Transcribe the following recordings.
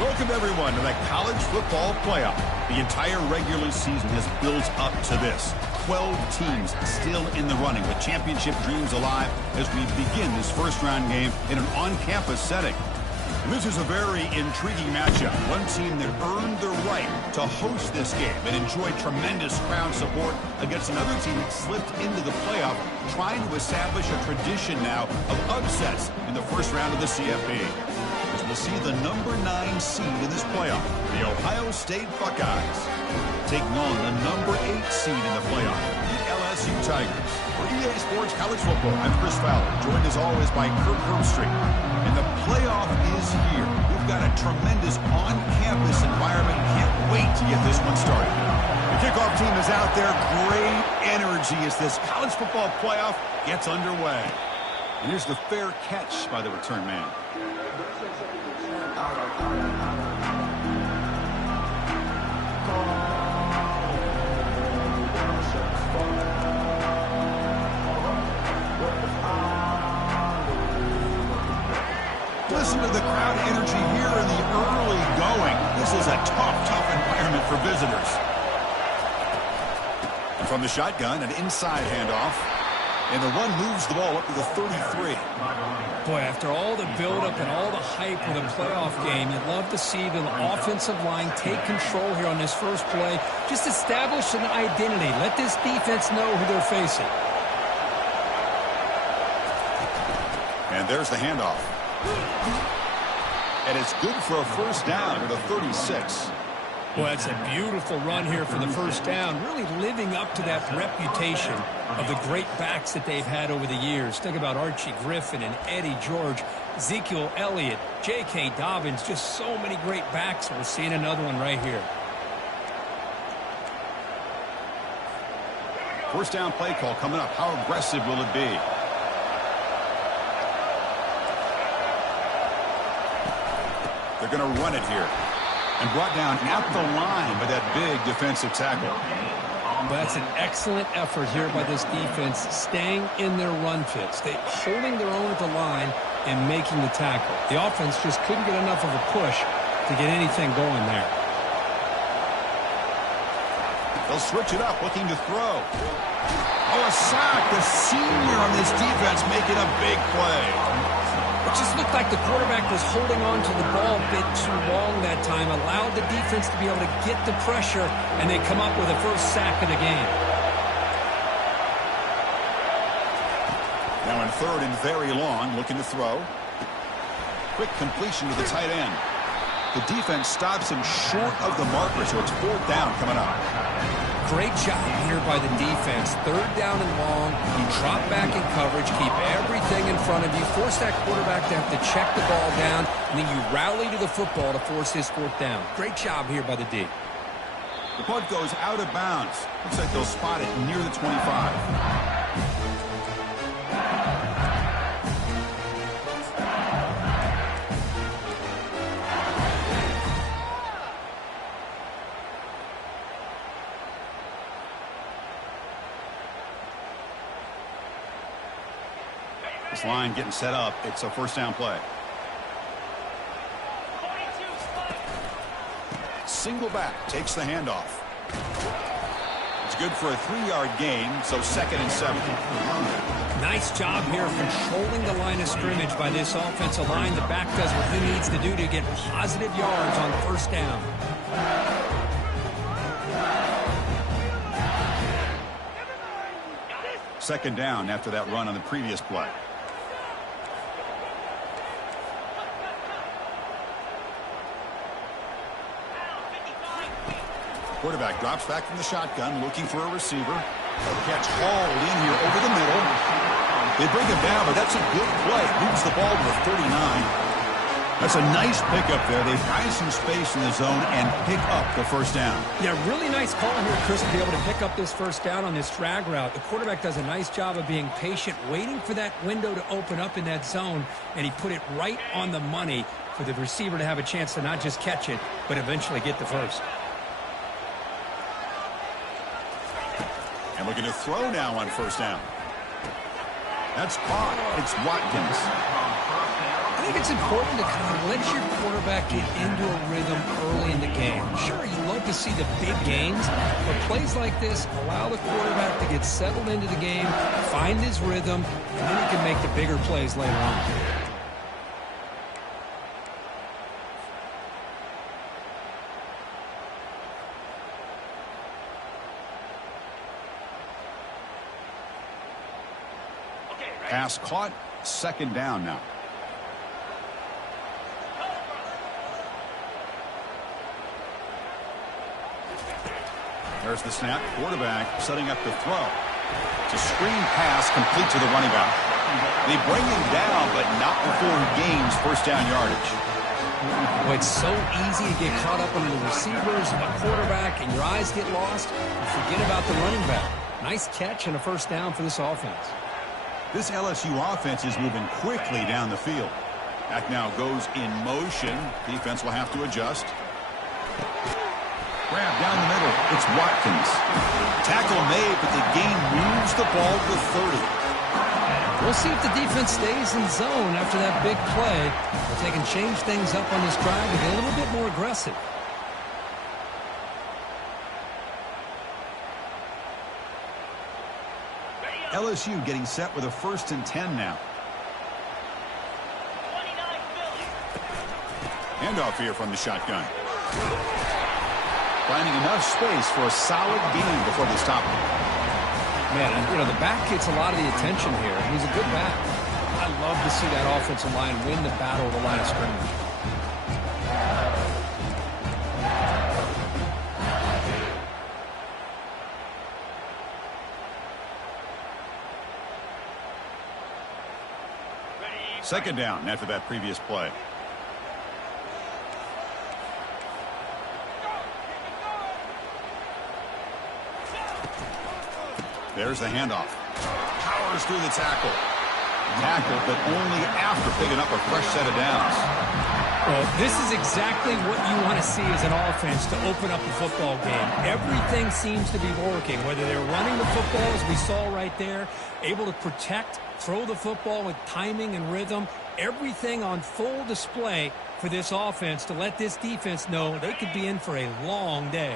Welcome, everyone, to the college football playoff. The entire regular season has built up to this. 12 teams still in the running with championship dreams alive as we begin this first-round game in an on-campus setting. And this is a very intriguing matchup. One team that earned the right to host this game and enjoyed tremendous crowd support against another team that slipped into the playoff, trying to establish a tradition now of upsets in the first round of the CFP. As we'll see the number 9 seed in this playoff, the Ohio State Buckeyes, taking on the number 8 seed in the playoff, the LSU Tigers. For EA Sports College Football, I'm Chris Fowler, joined as always by Kirk Herbstreit. And the playoff is here. We've got a tremendous on-campus environment. Can't wait to get this one started. The kickoff team is out there. Great energy as this college football playoff gets underway. And here's the fair catch by the return man. Listen to the crowd energy here in the early going. This is a tough environment for visitors. And from the shotgun, an inside handoff. And the run moves the ball up to the 33. Boy, after all the buildup and all the hype with a playoff game, you'd love to see the offensive line take control here on this first play. Just establish an identity. Let this defense know who they're facing. And there's the handoff. And it's good for a first down at the 36. Well, it's a beautiful run here for the first down, really living up to that reputation of the great backs that they've had over the years. Think about Archie Griffin and Eddie George, Ezekiel Elliott, J.K. Dobbins, just so many great backs. We're seeing another one right here. First down play call coming up. How aggressive will it be? They're going to run it here. And brought down at the line by that big defensive tackle. But that's an excellent effort here by this defense, staying in their run fits. They holding their own at the line and making the tackle. The offense just couldn't get enough of a push to get anything going there. They'll switch it up, looking to throw. Oh, a sack. The senior on this defense making a big play. It just looked like the quarterback was holding on to the ball a bit too long that time, allowed the defense to be able to get the pressure, and they come up with the first sack of the game. Now in third and very long, looking to throw. Quick completion to the tight end. The defense stops him short of the marker, so it's fourth down coming up. Great job here by the defense. Third down and long. You drop back in coverage, keep everything in front of you, force that quarterback to have to check the ball down, and then you rally to the football to force his fourth down. Great job here by the D. The punt goes out of bounds. Looks like they'll spot it near the 25. This line getting set up. It's a first down play. Single back takes the handoff. It's good for a 3-yard gain, so second and 7. Nice job here controlling the line of scrimmage by this offensive line. The back does what he needs to do to get positive yards on first down. Second down after that run on the previous play. Quarterback drops back from the shotgun, looking for a receiver. Catch hauled in here over the middle. They bring him down, but that's a good play. Moves the ball to the 39. That's a nice pickup there. They find some space in the zone and pick up the first down. Yeah, really nice call here, Chris, to be able to pick up this first down on this drag route. The quarterback does a nice job of being patient, waiting for that window to open up in that zone, and he put it right on the money for the receiver to have a chance to not just catch it, but eventually get the first. And looking to throw now on first down. That's caught. It's Watkins. think it's important to kind of let your quarterback get into a rhythm early in the game. Sure, you love to see the big gains, but plays like this allow the quarterback to get settled into the game, find his rhythm, and then he can make the bigger plays later on. Pass caught, second down now. There's the snap. Quarterback setting up the throw. It's a screen pass complete to the running back. They bring him down, but not before he gains first down yardage. Well, it's so easy to get caught up on the receivers and the quarterback, and your eyes get lost. You forget about the running back. Nice catch and a first down for this offense. This LSU offense is moving quickly down the field. That now goes in motion. Defense will have to adjust. Grab down the middle. It's Watkins. Tackle made, but the gain moves the ball to 30. We'll see if the defense stays in zone after that big play. If they can change things up on this drive and get a little bit more aggressive. LSU getting set with a 1st and 10 now. Handoff here from the shotgun. Finding enough space for a solid gain before they stop him. Man, you know, the back gets a lot of the attention here. He's a good back. I love to see that offensive line win the battle of the line of scrimmage. Second down after that previous play. There's the handoff. Powers through the tackle. Tackle, but only after picking up a fresh set of downs. Well, this is exactly what you want to see as an offense to open up a football game. Everything seems to be working, whether they're running the football, as we saw right there, able to protect, throw the football with timing and rhythm, everything on full display for this offense to let this defense know they could be in for a long day.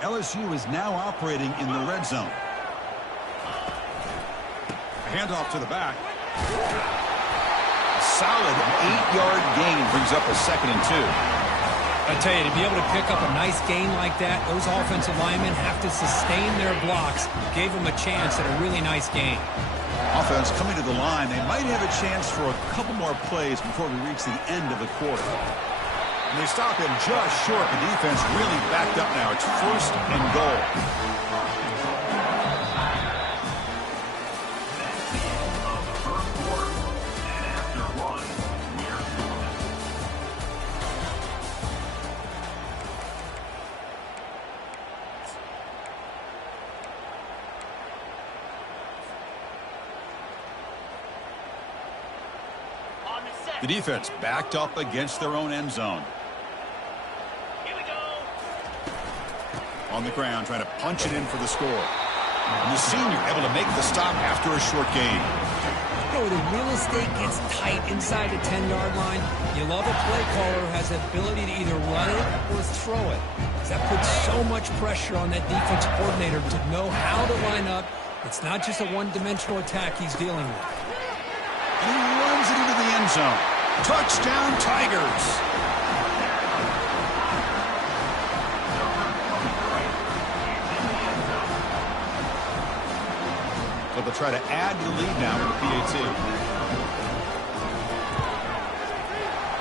LSU is now operating in the red zone. Handoff to the back. Solid 8-yard gain brings up a 2nd and 2. I tell you, to be able to pick up a nice gain like that, those offensive linemen have to sustain their blocks. Gave them a chance at a really nice gain. Offense coming to the line. They might have a chance for a couple more plays before we reach the end of the quarter. And they stop him just short. The defense really backed up now. It's 1st and goal. The defense backed up against their own end zone. Here we go. On the ground, trying to punch it in for the score. And the senior able to make the stop after a short gain. You know, the real estate gets tight inside the 10-yard line. You love a play caller who has the ability to either run it or throw it. That puts so much pressure on that defensive coordinator to know how to line up. It's not just a one-dimensional attack he's dealing with. And he runs it into the end zone. Touchdown, Tigers. So they'll try to add to the lead now with the PAT.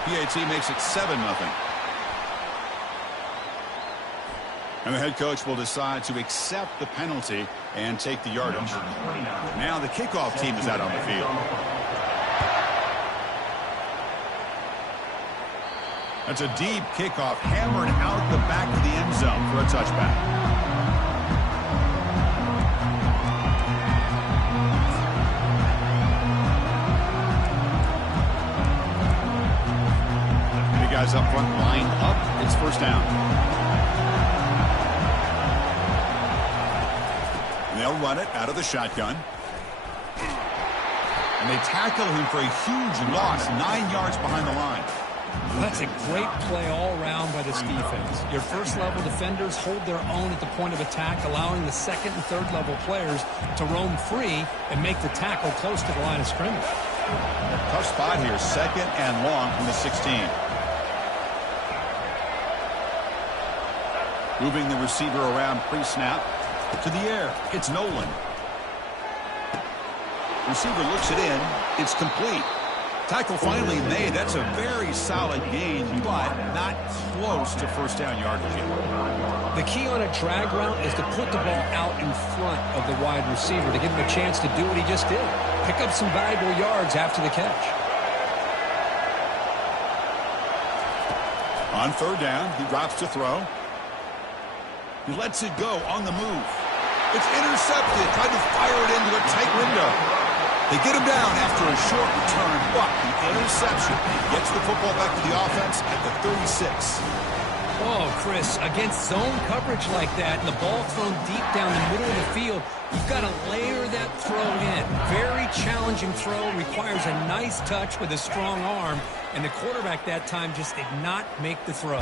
PAT makes it 7-0. And the head coach will decide to accept the penalty and take the yardage. Now the kickoff team is out on the field. That's a deep kickoff, hammered out the back of the end zone for a touchback. The guys up front lined up. It's first down. And they'll run it out of the shotgun. And they tackle him for a huge loss, 9 yards behind the line. That's a great play all around by this defense. Your first-level defenders hold their own at the point of attack, allowing the second and third-level players to roam free and make the tackle close to the line of scrimmage. Tough spot here, 2nd and long from the 16. Moving the receiver around pre-snap. To the air, it's Nolan. Receiver looks it in. It's complete. Tackle finally made. That's a very solid gain, but not close to first down yardage yet. The key on a drag route is to put the ball out in front of the wide receiver to give him a chance to do what he just did. Pick up some valuable yards after the catch. On 3rd down, he drops to throw. He lets it go on the move. It's intercepted. Tried to fire it into a tight window. They get him down after a short return, but the interception gets the football back to the offense at the 36. Oh, Chris, against zone coverage like that and the ball thrown deep down the middle of the field, you've got to layer that throw in. Very challenging throw, requires a nice touch with a strong arm, and the quarterback that time just did not make the throw.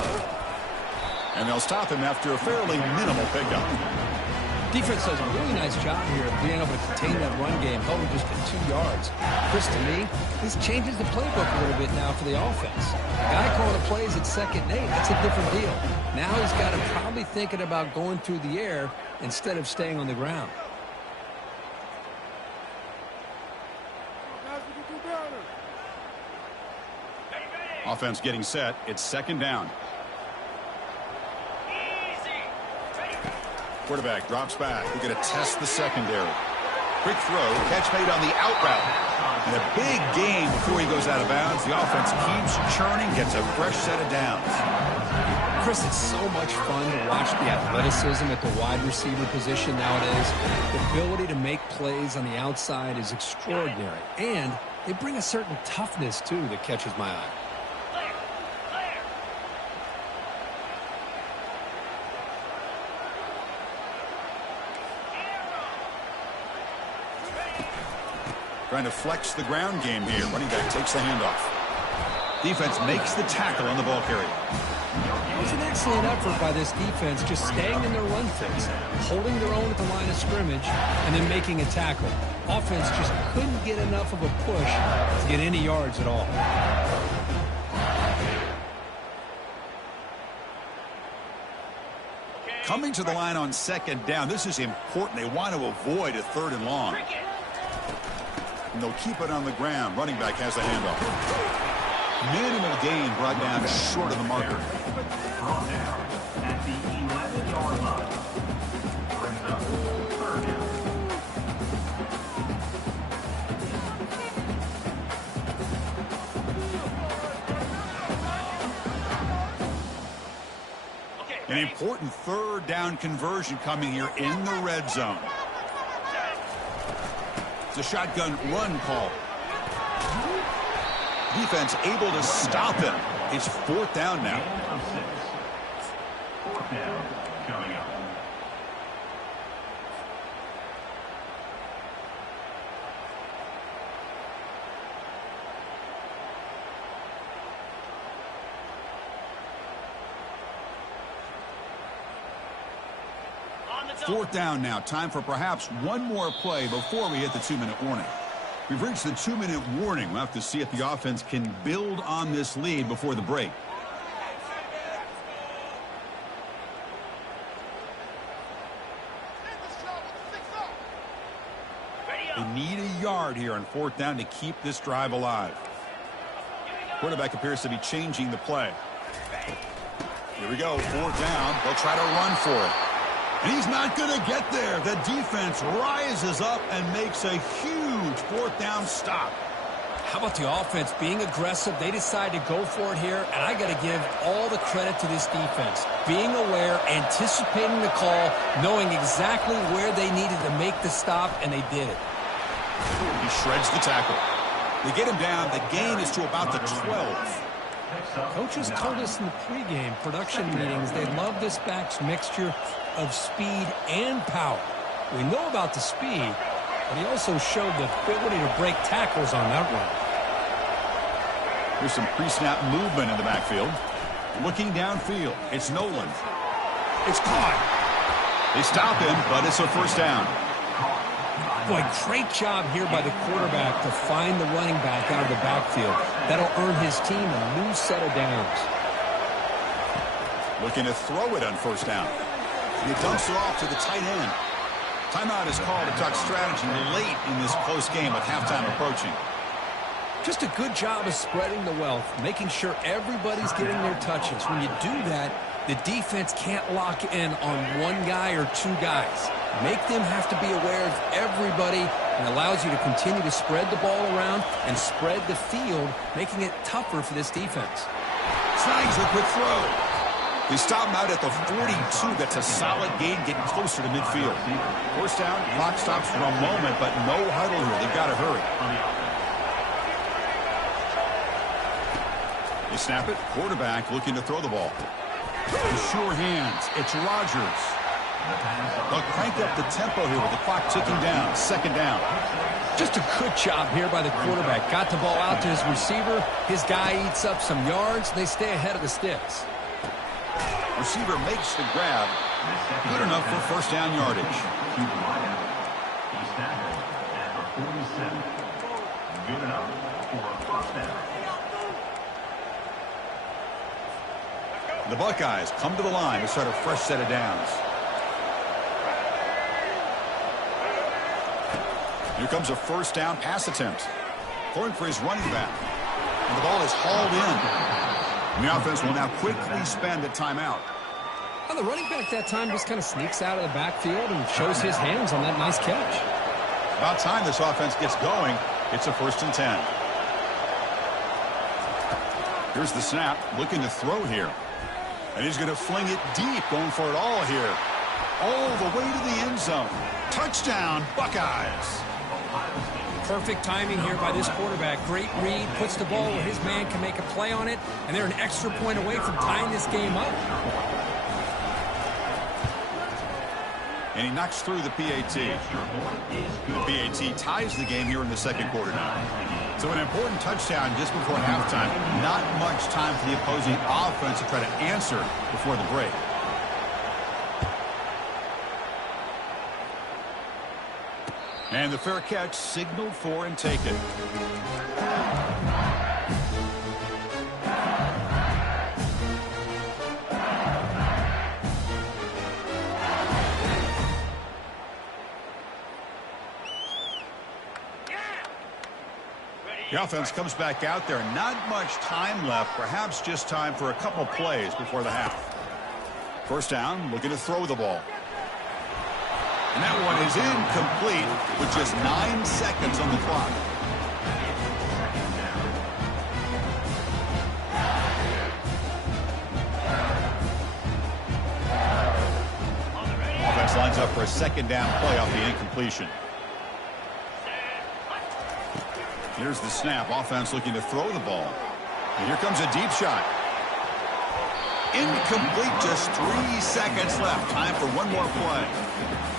And they'll stop him after a fairly minimal pickup. Defense does a really nice job here of being able to contain that run game, held just at 2 yards. Chris, to me, this changes the playbook a little bit now for the offense. The guy calling the plays at 2nd and 8, that's a different deal. Now he's got to probably thinking about going through the air instead of staying on the ground. Offense getting set. It's 2nd down. Quarterback drops back. We're going to test the secondary. Quick throw. Catch made on the out route. And a big gain before he goes out of bounds. The offense keeps churning, gets a fresh set of downs. Chris, it's so much fun to watch the athleticism at the wide receiver position nowadays. The ability to make plays on the outside is extraordinary. And they bring a certain toughness, too, that catches my eye. Trying to flex the ground game here. Running back takes the handoff. Defense makes the tackle on the ball carrier. It's an excellent effort by this defense, just staying in their run fix, holding their own at the line of scrimmage, and then making a tackle. Offense just couldn't get enough of a push to get any yards at all. Coming to the line on 2nd down. This is important. They want to avoid a 3rd and long. And they'll keep it on the ground. Running back has the handoff. Minimal gain brought down short of the marker. At the 11-yard line. Brings up 3rd down. An important 3rd down conversion coming here in the red zone. It's a shotgun run call. Defense able to stop him. It's 4th down now. 4th down coming up. Fourth down now. Time for perhaps one more play before we hit the 2-minute warning. We've reached the 2-minute warning. We'll have to see if the offense can build on this lead before the break. They need a yard here on 4th down to keep this drive alive. Quarterback appears to be changing the play. Here we go. 4th down. They'll try to run for it. And he's not going to get there. The defense rises up and makes a huge 4th down stop. How about the offense being aggressive? They decide to go for it here, and I got to give all the credit to this defense. Being aware, anticipating the call, knowing exactly where they needed to make the stop, and they did it. He shreds the tackle. They get him down. The gain is to about the 12. Coaches told us in the pregame production meetings they love this back's mixture of speed and power. We know about the speed, but he also showed the ability to break tackles on that run. Here's some pre-snap movement in the backfield. Looking downfield, it's Nolan. It's caught. They stop him, but it's a first down. Boy, great job here by the quarterback to find the running back out of the backfield. That'll earn his team a new set of downs. Looking to throw it on first down. He dumps it off to the tight end. Timeout is called to talk strategy late in this close game with halftime approaching. Just a good job of spreading the wealth, making sure everybody's getting their touches. When you do that, the defense can't lock in on one guy or two guys. Make them have to be aware of everybody, and allows you to continue to spread the ball around and spread the field, making it tougher for this defense. Snags a quick throw. They stop him out at the 42. That's a solid gain, getting closer to midfield. First down, clock stops for a moment, but no huddle here. They've got to hurry. They snap it. Quarterback looking to throw the ball. Sure hands. It's Rodgers. They'll crank up the tempo here with the clock ticking down. Second down. Just a good job here by the quarterback. Got the ball out to his receiver. His guy eats up some yards. They stay ahead of the sticks. Receiver makes the grab. Good enough for first down yardage. He snapped it at the 47. Good enough for a first down. The Buckeyes come to the line to start a fresh set of downs. Here comes a first down pass attempt. Throwing for his running back. And the ball is hauled in. And the offense will now quickly spend a timeout. Well, the running back that time just kind of sneaks out of the backfield and shows his hands on that nice catch. About time this offense gets going. It's a 1st and 10. Here's the snap. Looking to throw here. And he's going to fling it deep, going for it all here. All the way to the end zone. Touchdown, Buckeyes. Perfect timing here by this quarterback. Great read, puts the ball where his man can make a play on it, and they're an extra point away from tying this game up. And he knocks through the PAT. The PAT ties the game here in the second quarter now. So an important touchdown just before halftime. Not much time for the opposing offense to try to answer before the break. And the fair catch signaled for and taken. The offense comes back out there. Not much time left. Perhaps just time for a couple plays before the half. First down, looking to throw the ball. And that one is incomplete with just 9 seconds on the clock. Offense lines up for a second down play off the incompletion. Here's the snap. Offense looking to throw the ball. And here comes a deep shot. Incomplete, just 3 seconds left. Time for one more play.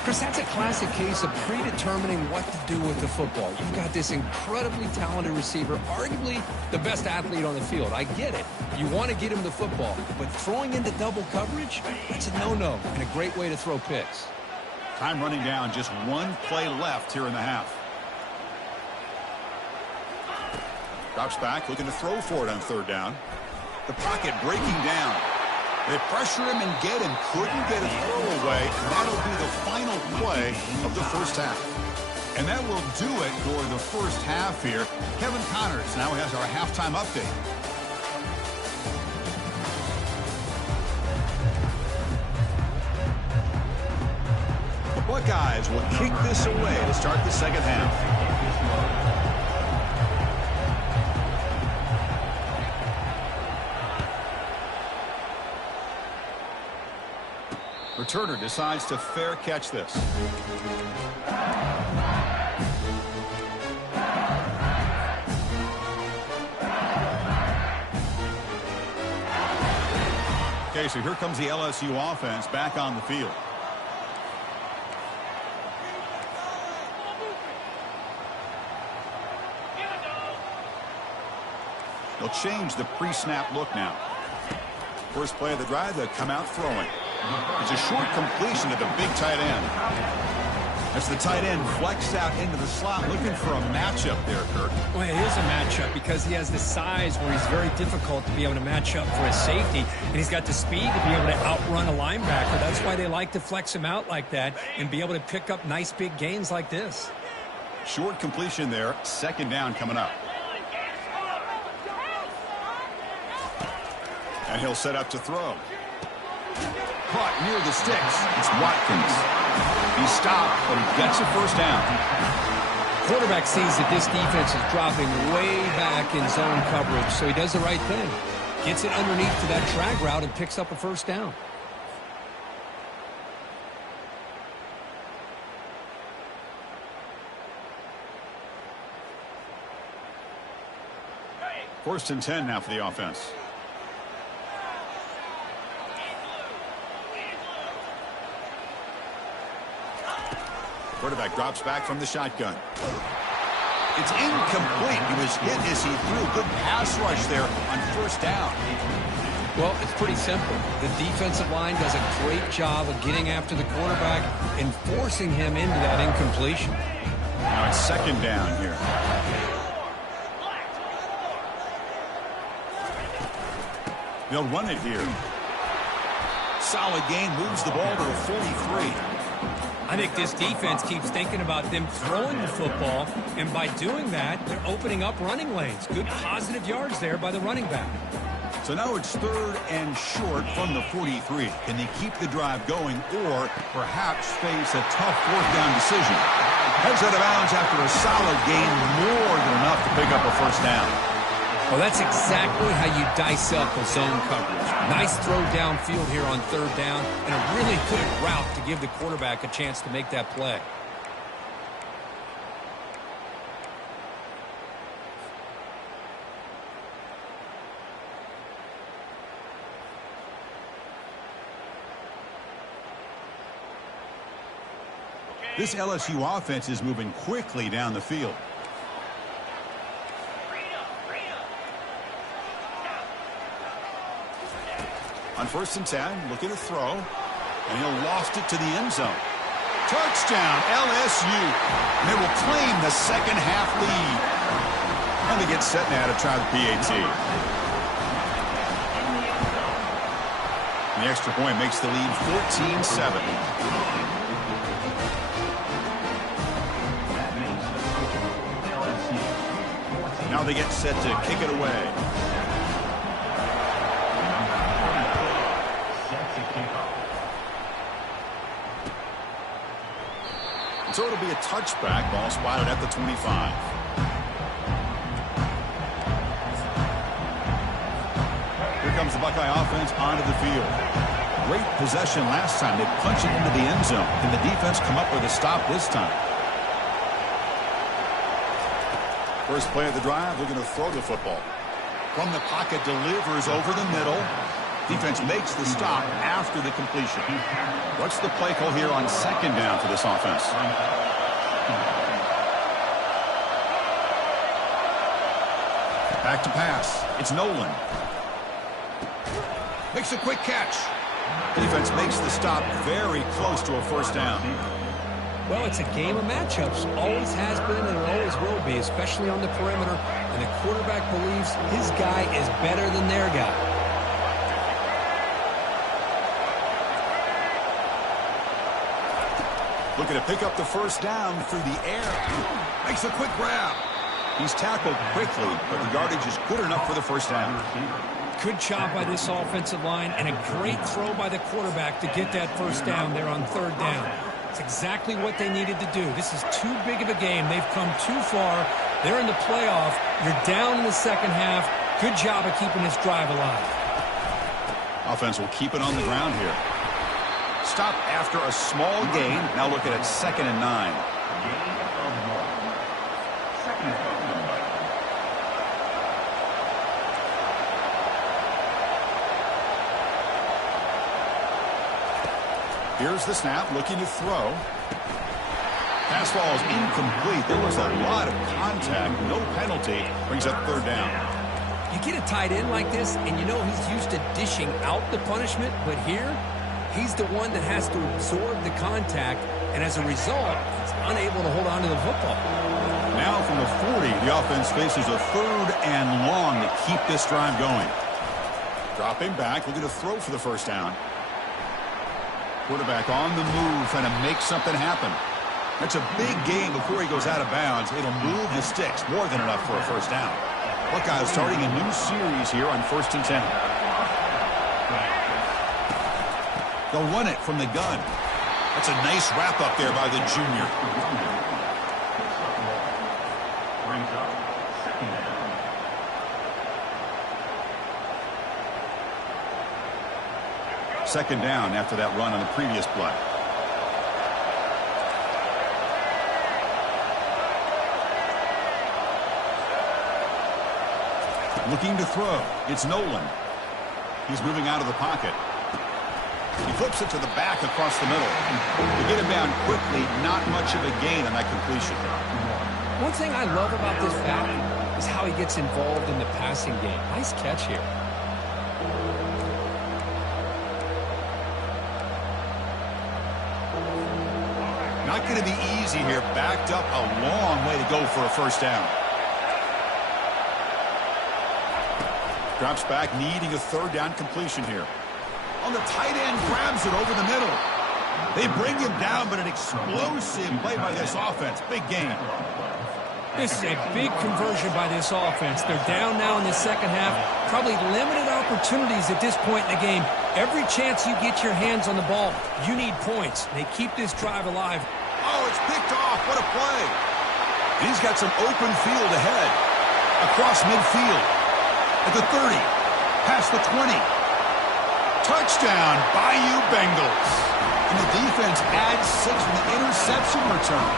Chris, that's a classic case of predetermining what to do with the football. You've got this incredibly talented receiver, arguably the best athlete on the field. I get it. You want to get him the football, but throwing into double coverage, that's a no-no and a great way to throw picks. Time running down, just one play left here in the half. Drops back, looking to throw for it on third down. The pocket breaking down. They pressure him and get him. Couldn't get a throw away. And that'll be the final play of the first half. And that will do it for the first half here. Kevin Connors now has our halftime update. The Buckeyes will kick this away to start the second half. Returner decides to fair catch this. Okay, so here comes the LSU offense back on the field. They'll change the pre-snap look now. First play of the drive, they'll come out throwing. It's a short completion to the big tight end. As the tight end flexed out into the slot, looking for a matchup there, Kirk. Well, it is a matchup because he has the size where he's very difficult to be able to match up for his safety, and he's got the speed to be able to outrun a linebacker. That's why they like to flex him out like that and be able to pick up nice big gains like this. Short completion there, second down coming up. And he'll set up to throw. Caught near the sticks. It's Watkins. He stopped, but he gets a first down. Quarterback sees that this defense is dropping way back in zone coverage, so he does the right thing. Gets it underneath to that drag route and picks up a first down. First and 10 now for the offense. Quarterback drops back from the shotgun. It's incomplete. He was hit as he threw. Good pass rush there on first down. Well, it's pretty simple. The defensive line does a great job of getting after the quarterback and forcing him into that incompletion. Now it's second down here. They'll run it here. Solid gain, moves the ball to a 43. I think this defense keeps thinking about them throwing the football, and by doing that, they're opening up running lanes. Good positive yards there by the running back. So now it's third and short from the 43. Can they keep the drive going or perhaps face a tough fourth down decision? Heads out of bounds after a solid gain, more than enough to pick up a first down. Well, that's exactly how you dice up a zone coverage. Nice throw downfield here on third down, and a really good route to give the quarterback a chance to make that play. This LSU offense is moving quickly down the field. On first and 10, looking to throw, and he'll loft it to the end zone. Touchdown, LSU. And they will claim the second half lead. And they get set now to try the PAT. And the extra point makes the lead 14-7. Now they get set to kick it away. So it'll be a touchback. Ball spotted at the 25. Here comes the Buckeye offense onto the field. Great possession last time. They punch it into the end zone. Can the defense come up with a stop this time? First play of the drive, they're going to throw the football. From the pocket, delivers over the middle. Defense makes the stop after the completion. What's the play call here on second down for this offense? Back to pass. It's Nolan. Makes a quick catch. Defense makes the stop very close to a first down. Well, it's a game of matchups. Always has been and it always will be, especially on the perimeter. And the quarterback believes his guy is better than their guy. Looking to pick up the first down through the air. Makes a quick grab. He's tackled quickly, but the yardage is good enough for the first down. Good job by this offensive line and a great throw by the quarterback to get that first down there on third down. It's exactly what they needed to do. This is too big of a game. They've come too far. They're in the playoff. You're down in the second half. Good job of keeping this drive alive. Offense will keep it on the ground here. Stop after a small gain. Now looking at 2nd and 9. Here's the snap, looking to throw. Pass ball is incomplete. There was a lot of contact. No penalty. Brings up third down. You get a tight end like this, and you know he's used to dishing out the punishment, but here, he's the one that has to absorb the contact, and as a result, he's unable to hold on to the football. Now from the 40, the offense faces a 3rd and long to keep this drive going. Dropping back, looking to throw for the first down. Quarterback on the move, trying to make something happen. That's a big gain before he goes out of bounds. It'll move the sticks, more than enough for a first down. Buckeyes starting a new series here on 1st and 10. They'll run it from the gun. That's a nice wrap up there by the junior. Second down after that run on the previous play. Looking to throw. It's Nolan. He's moving out of the pocket. He flips it to the back across the middle. To get him down quickly, not much of a gain on that completion. One thing I love about this back is how he gets involved in the passing game. Nice catch here. Not going to be easy here. Backed up a long way to go for a first down. Drops back, needing a 3rd down completion here. On the tight end, grabs it over the middle. They bring him down, but an explosive play by this offense. Big gain. This is a big conversion by this offense. They're down now in the second half. Probably limited opportunities at this point in the game. Every chance you get your hands on the ball, you need points. They keep this drive alive. Oh, it's picked off. What a play. And he's got some open field ahead. Across midfield. At the 30. Past the 20. Touchdown, Bayou Bengals. And the defense adds 6 from the interception return.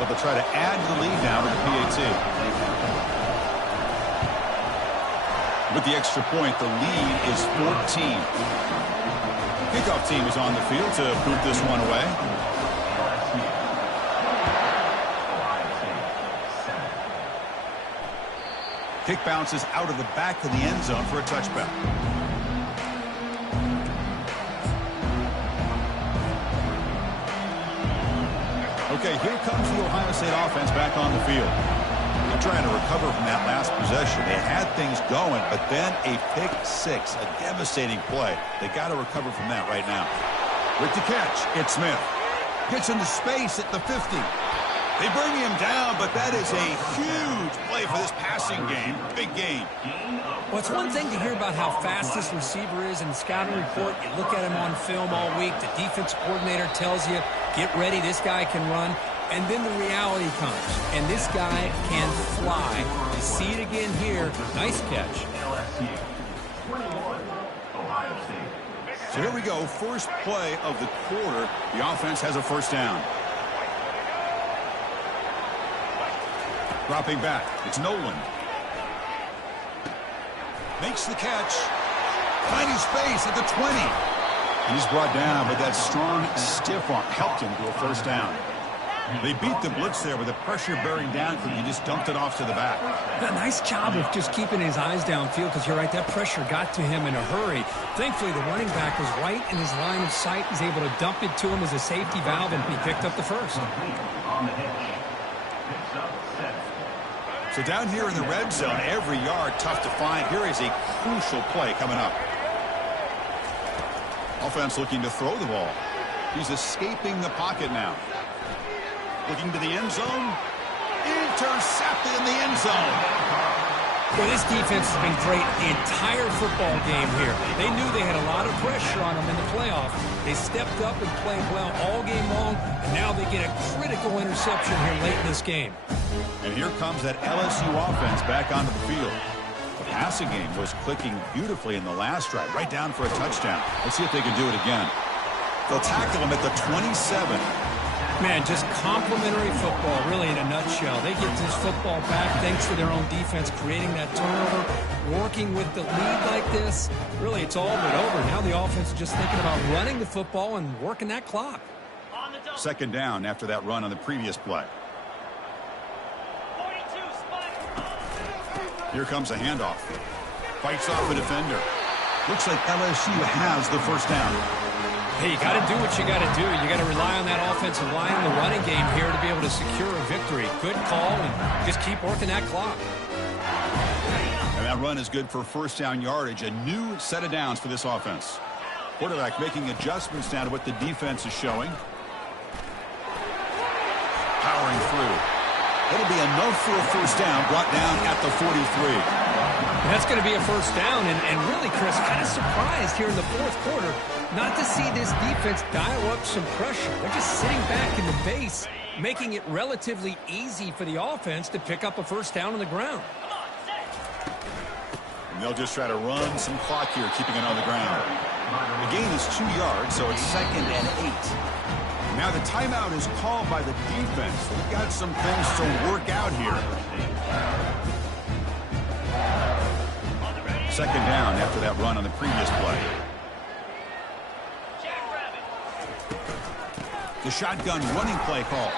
But they'll try to add to the lead now with the PAT. With the extra point, the lead is 14. Kickoff team is on the field to boot this one away. Kick bounces out of the back of the end zone for a touchback. Okay, here comes the Ohio State offense back on the field. They're trying to recover from that last possession. They had things going, but then a pick 6, a devastating play. They got to recover from that right now. With the catch, it's Smith. Gets into space at the 50. They bring him down, but that is a huge play for this passing game. Big game. Well, it's one thing to hear about how fast this receiver is in the scouting report. You look at him on film all week. The defense coordinator tells you, get ready, this guy can run. And then the reality comes, and this guy can fly. You see it again here. Nice catch. LSU 21, Ohio State. So here we go. First play of the quarter. The offense has a first down. Dropping back. It's Nolan. Makes the catch. Finding space at the 20. And he's brought down, but that strong, stiff arm helped him to a first down. They beat the blitz there with the pressure bearing down because he just dumped it off to the back. A nice job of just keeping his eyes downfield because you're right, that pressure got to him in a hurry. Thankfully, the running back was right in his line of sight. He's able to dump it to him as a safety valve, and he picked up the first. So down here in the red zone, every yard tough to find. Here is a crucial play coming up. Offense looking to throw the ball. He's escaping the pocket now. Looking to the end zone. Intercepted in the end zone. Well, this defense has been great the entire football game here. They knew they had a lot of pressure on them in the playoff. They stepped up and played well all game long, and now they get a critical interception here late in this game. And here comes that LSU offense back onto the field. The passing game was clicking beautifully in the last drive, right down for a touchdown. Let's see if they can do it again. They'll tackle him at the 27. Man, just complimentary football, really, in a nutshell. They get this football back thanks to their own defense, creating that turnover, working with the lead like this. Really, it's all but over. Now the offense is just thinking about running the football and working that clock. Second down after that run on the previous play. Here comes a handoff. Fights off a defender. Looks like LSU has the first down. Hey, you got to do what you got to do. You got to rely on that offensive line in the running game here to be able to secure a victory. Good call, and just keep working that clock. And that run is good for first down yardage. A new set of downs for this offense. Quarterback making adjustments now to what the defense is showing. Powering through. It'll be enough for a first down, brought down at the 43. That's going to be a first down, and really, Chris, kind of surprised here in the fourth quarter not to see this defense dial up some pressure. They're just sitting back in the base, making it relatively easy for the offense to pick up a first down on the ground. And they'll just try to run some clock here, keeping it on the ground. The gain is 2 yards, so it's 2nd and 8. Now the timeout is called by the defense. They've got some things to work out here. Second down after that run on the previous play. The shotgun running play call.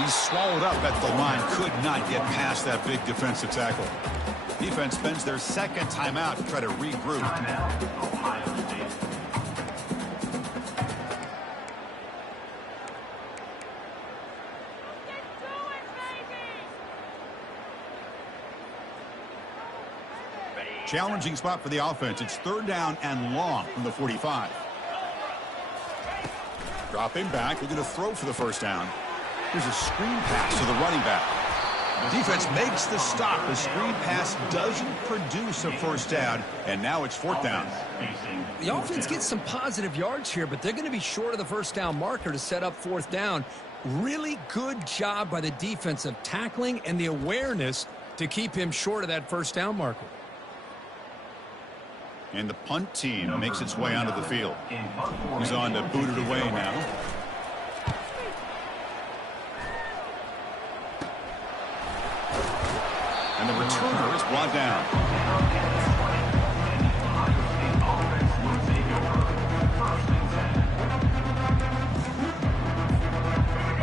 He's swallowed up at the line. Could not get past that big defensive tackle. Defense spends their second timeout to try to regroup. Challenging spot for the offense. It's 3rd down and long from the 45. Dropping back. Looking to throw for the first down. Here's a screen pass to the running back. Defense makes the stop. The screen pass doesn't produce a first down, and now it's 4th down. The offense gets some positive yards here, but they're going to be short of the first down marker to set up 4th down. Really good job by the defense of tackling and the awareness to keep him short of that first down marker. And the punt team makes its way onto the field. He's on to boot it away now. And the returner is brought down.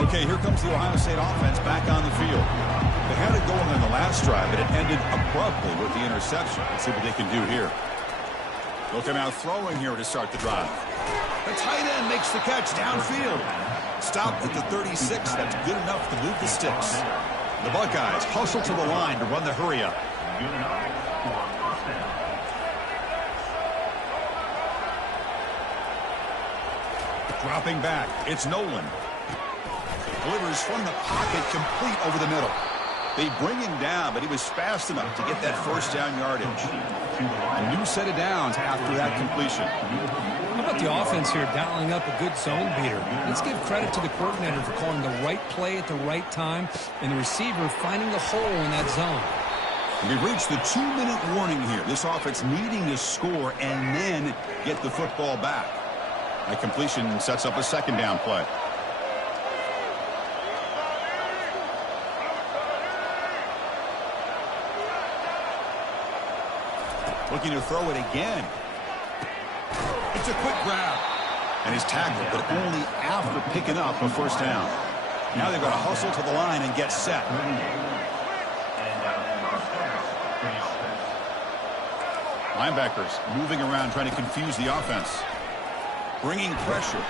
Okay, here comes the Ohio State offense back on the field. They had it going on the last drive, but it ended abruptly with the interception. Let's see what they can do here. Looking out throwing here to start the drive. The tight end makes the catch downfield. Stopped at the 36. That's good enough to move the sticks. The Buckeyes hustle to the line to run the hurry up. Dropping back. It's Nolan. Delivers from the pocket, complete over the middle. They bring him down, but he was fast enough to get that first down yardage. A new set of downs after that completion. How about the offense here dialing up a good zone beater? Let's give credit to the coordinator for calling the right play at the right time and the receiver finding the hole in that zone. We've reached the 2-minute warning here. This offense needing to score and then get the football back. That completion sets up a second down play. Looking to throw it again. It's a quick grab. And he's tackled, but only after picking up a first down. Now they've got to hustle to the line and get set. Linebackers moving around trying to confuse the offense. Bringing pressure.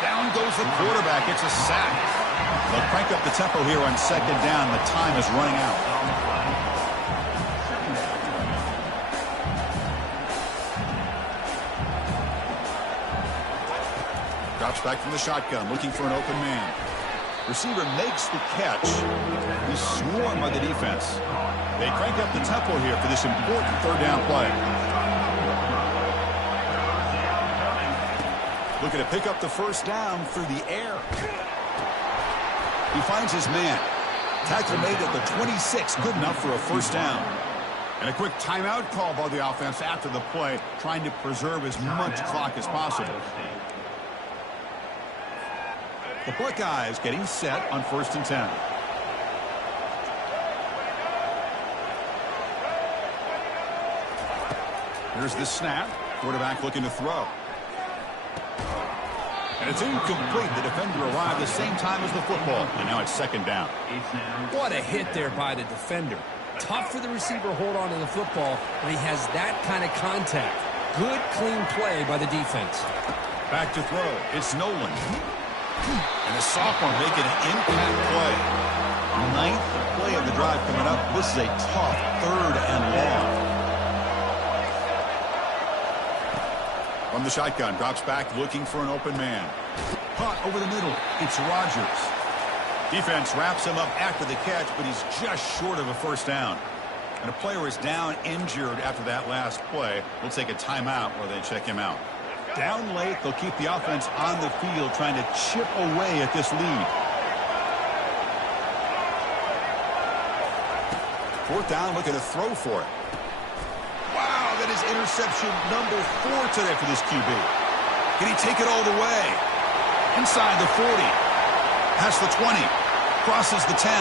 Down goes the quarterback. It's a sack. They'll crank up the tempo here on second down. The time is running out. Drops back from the shotgun, looking for an open man. Receiver makes the catch. He's swarmed by the defense. They crank up the tempo here for this important third down play. Looking to pick up the first down through the air. He finds his man. Tackle made at the 26, good enough for a first down. And a quick timeout call by the offense after the play, trying to preserve as much clock as possible. The Buckeyes getting set on 1st and 10. Here's the snap. Quarterback looking to throw. And it's incomplete. The defender arrived the same time as the football. And now it's second down. What a hit there by the defender. Tough for the receiver to hold on to the football when he has that kind of contact. Good, clean play by the defense. Back to throw. It's Nolan. And the sophomore making an impact play. Ninth play of the drive coming up. This is a tough third and long. From the shotgun, drops back looking for an open man. Caught over the middle. It's Rodgers. Defense wraps him up after the catch, but he's just short of a first down. And a player is down injured after that last play. We'll take a timeout while they check him out. Down late, they'll keep the offense on the field trying to chip away at this lead. Fourth down, looking to throw for it. Wow, that is interception number 4 today for this QB. Can he take it all the way? Inside the 40. Past the 20. Crosses the 10.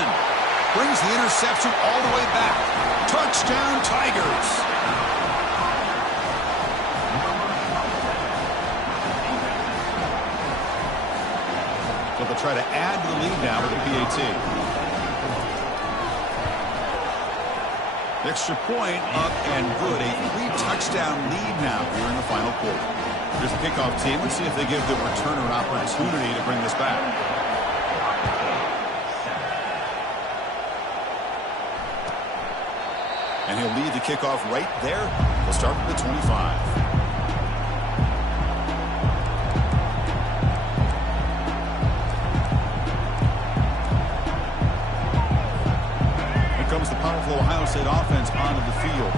Brings the interception all the way back. Touchdown, Tigers. So they'll try to add to the lead now with the PAT. Extra point up and good. A 3-touchdown lead now here in the final quarter. Here's the kickoff team. Let's see if they give the returner an opportunity to bring this back. And he'll lead the kickoff right there. We'll start with the 25. Comes the powerful Ohio State offense onto the field.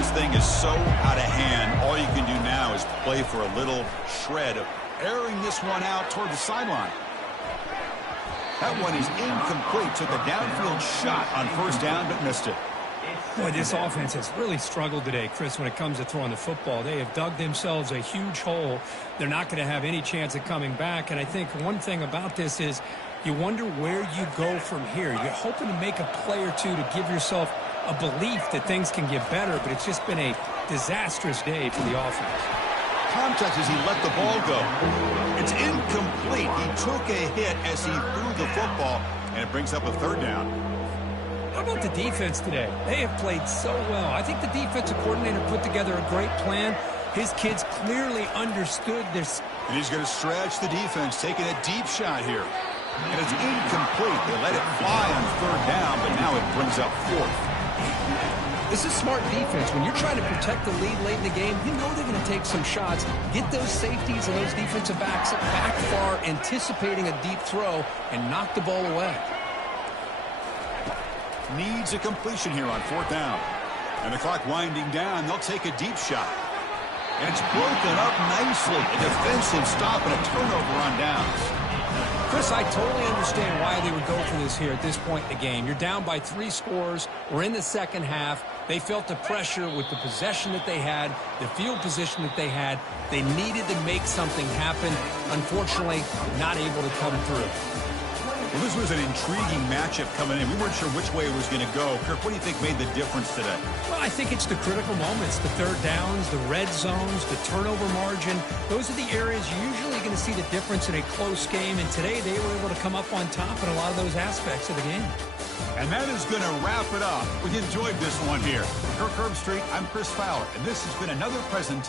This thing is so out of hand. All you can do now is play for a little shred of airing this one out toward the sideline. That one is incomplete. Took a downfield shot on first down, but missed it. Boy, this offense has really struggled today, Chris, when it comes to throwing the football. They have dug themselves a huge hole. They're not going to have any chance of coming back. And I think one thing about this is you wonder where you go from here. You're hoping to make a play or two to give yourself a belief that things can get better, but it's just been a disastrous day for the offense. Contact as he let the ball go. It's incomplete. He took a hit as he threw the football, and it brings up a third down. How about the defense today? They have played so well. I think the defensive coordinator put together a great plan. His kids clearly understood this. And he's going to stretch the defense, taking a deep shot here. And it's incomplete. They let it fly on third down, but now it brings up fourth. This is smart defense. When you're trying to protect the lead late in the game, you know they're going to take some shots. Get those safeties and those defensive backs back far, anticipating a deep throw, and knock the ball away. Needs a completion here on fourth down. And the clock winding down. They'll take a deep shot. And it's broken up nicely. A defensive stop and a turnover on downs. Chris, I totally understand why they would go for this here at this point in the game. You're down by 3 scores. We're in the second half. They felt the pressure with the possession that they had, the field position that they had. They needed to make something happen. Unfortunately, not able to come through. Well, this was an intriguing matchup coming in. We weren't sure which way it was going to go. Kirk, what do you think made the difference today? Well, I think it's the critical moments, the third downs, the red zones, the turnover margin. Those are the areas you're usually going to see the difference in a close game. And today they were able to come up on top in a lot of those aspects of the game. And that is going to wrap it up. We enjoyed this one here. For Kirk Herbstreit, I'm Chris Fowler, and this has been another presentation.